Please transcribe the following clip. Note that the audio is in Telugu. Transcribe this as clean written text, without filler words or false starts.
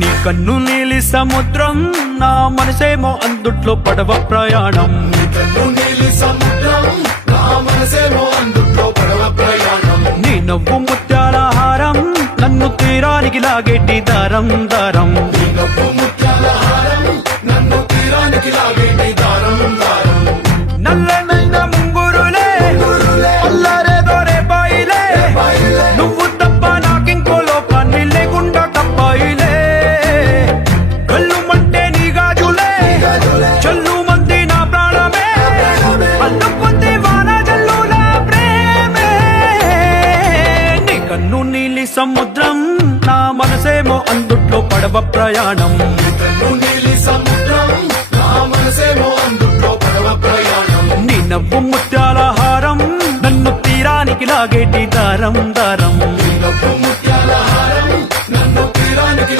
నీ కన్ను నీలి సముద్రం, నా మనసేమో అందుట్లో పడవ ప్రయాణం. నీ కన్ను నీలి సముద్రం, నా మనసేమో అందుట్లో పడవ ప్రయాణం. నీ నవ్వు ముత్యాల హారం, నన్ను తీరానికి లాగేటి దారం దారం. నీ నవ్వు ముత్యాల హారం, నన్ను తీరానికి లాగేటి దారం దారం. నల్లనైన ముంగురులే అల్లారేదో రేపాయిలే, నువ్వు తప్ప నాకింకో లోకాన్ని లేకుండా కప్పాయిలే. కళ్ళు మంటే నీ గాజులే, చల్లు మంది నా ప్రాణమే, అల్లు పొంది వాన జల్లుల ప్రేమే. నీ కన్ను నీలి సముద్రం, నా మనసేమో అందుట్లో పడవ ప్రయాణం. నీ కన్ను నీలి సముద్రం, నా మనసేమో అందుట్లో పడవ ప్రయాణం. నీ నవ్వు ముత్యాల హారం, నన్ను తీరానికి లాగేటి దారం దారం. నీ నవ్వు ముత్యాల హారం, నన్ను తీరానికి